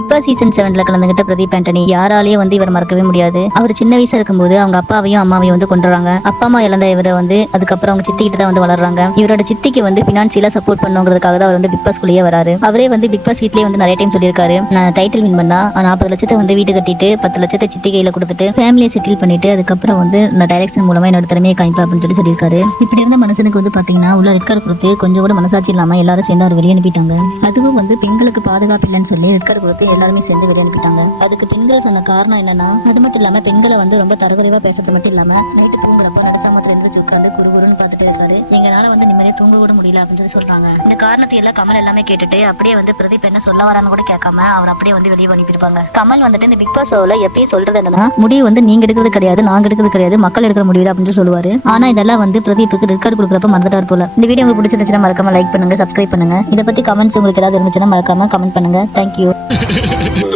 Big Boss season 7ல கலந்துகிட்ட பிரதீப் ஆண்டனி யாராலேயே இவர் மறக்கவே முடியாது. அவர் சின்ன வயசா இருக்கும்போது அவங்க அப்பாவையும் அம்மாவையும் கொண்டுறாங்க. அப்பா அம்மா இழந்த இவரை அதுக்கப்புறம் அவங்க சித்தி கிட்ட தான் வளர்றாங்க. இவரோட சித்திக்கு பினான்சியலா சப்போர்ட் பண்ணுங்கிறதுக்காக தான் அவர் பிக் பாஸ் குள்ளேயே வராரு. அவரே பிக் பாஸ் வீட்லயே நிறைய டைம் சொல்லியிருக்காரு, நான் டைட்டில் வின் பண்ணா 40 லட்சத்தை வீடு கட்டிட்டு 10 லட்சத்தை சித்தி கையில கொடுத்துட்டு ஃபேமிலியை செட்டில் பண்ணிட்டு அதுக்கப்புறம் நான் டைரக்ஷன் மூலமா என்னோட திறமையை காமிப்பேன் அப்படின்னு சொல்லியிருக்காரு. இப்படி இருந்த மனுஷனுக்கு பாத்தீங்கன்னா உள்ள ரெட் கார்டு கொடுத்து கொஞ்சம் கூட மனசாட்சி இல்லாம எல்லாரும் சேர்ந்து அவர் வெளியே அனுப்பிட்டாங்க. அதுவும் பெண்களுக்கு பாதுகாப்பு இல்லைன்னு சொல்லி ரெட் கார்டு கொடுத்து எல்லாருமே சேர்ந்து வெளியே அனுப்பிட்டாங்க. அதுக்கு பெண்கள் சொன்ன காரணம் என்னன்னா, அது மட்டும் இல்லாம பெண்களை ரொம்ப தரக்குறைவா பேசுறது மட்டும் இல்லாம நைட்டு தூங்குறப்போ நடுசாமத்துல எந்திரிச்சு உட்காந்து குறுகுறுன்னு பார்த்துட்டு இருக்காரு. எங்களால நிம்மதியா தூங்க கூட முடியல அப்படின்னு சொல்றாங்க. இந்த காரணத்தை எல்லாம் கமல் எல்லாமே கேட்டுட்டு அப்படியே பிரதீப் என்ன சொல்ல வரான்னு கூட கேட்காம அவர் அப்படியே வெளியே அனுப்பியிருப்பாங்க. கமல் இந்த பிக் பாஸ் ஷோல எப்பயும் சொல்றது என்னன்னா, முடிவு நீங்க எடுக்கிறது கிடையாது, நாங்க எடுக்கிறது கிடையாது, மக்கள் எடுக்கிற முடிவு அப்படின்னு சொல்லுவாரு. ஆனா இதெல்லாம் பிரதீப்புக்கு ரெட் கார்டு கொடுக்குறப்ப மறந்துட்டார் போல. இந்த வீடியோ உங்களுக்கு பிடிச்சிருந்துச்சுன்னா மறக்காம லைக் பண்ணுங்க, சப்ஸ்கிரைப் பண்ணுங்க. இதை பத்தி கமெண்ட்ஸ் உங்களுக்கு ஏதாவது இருந்துச்சுன்னா மறக்காம கமெண்ட் பண்ணுங்க. தேங்க்யூ.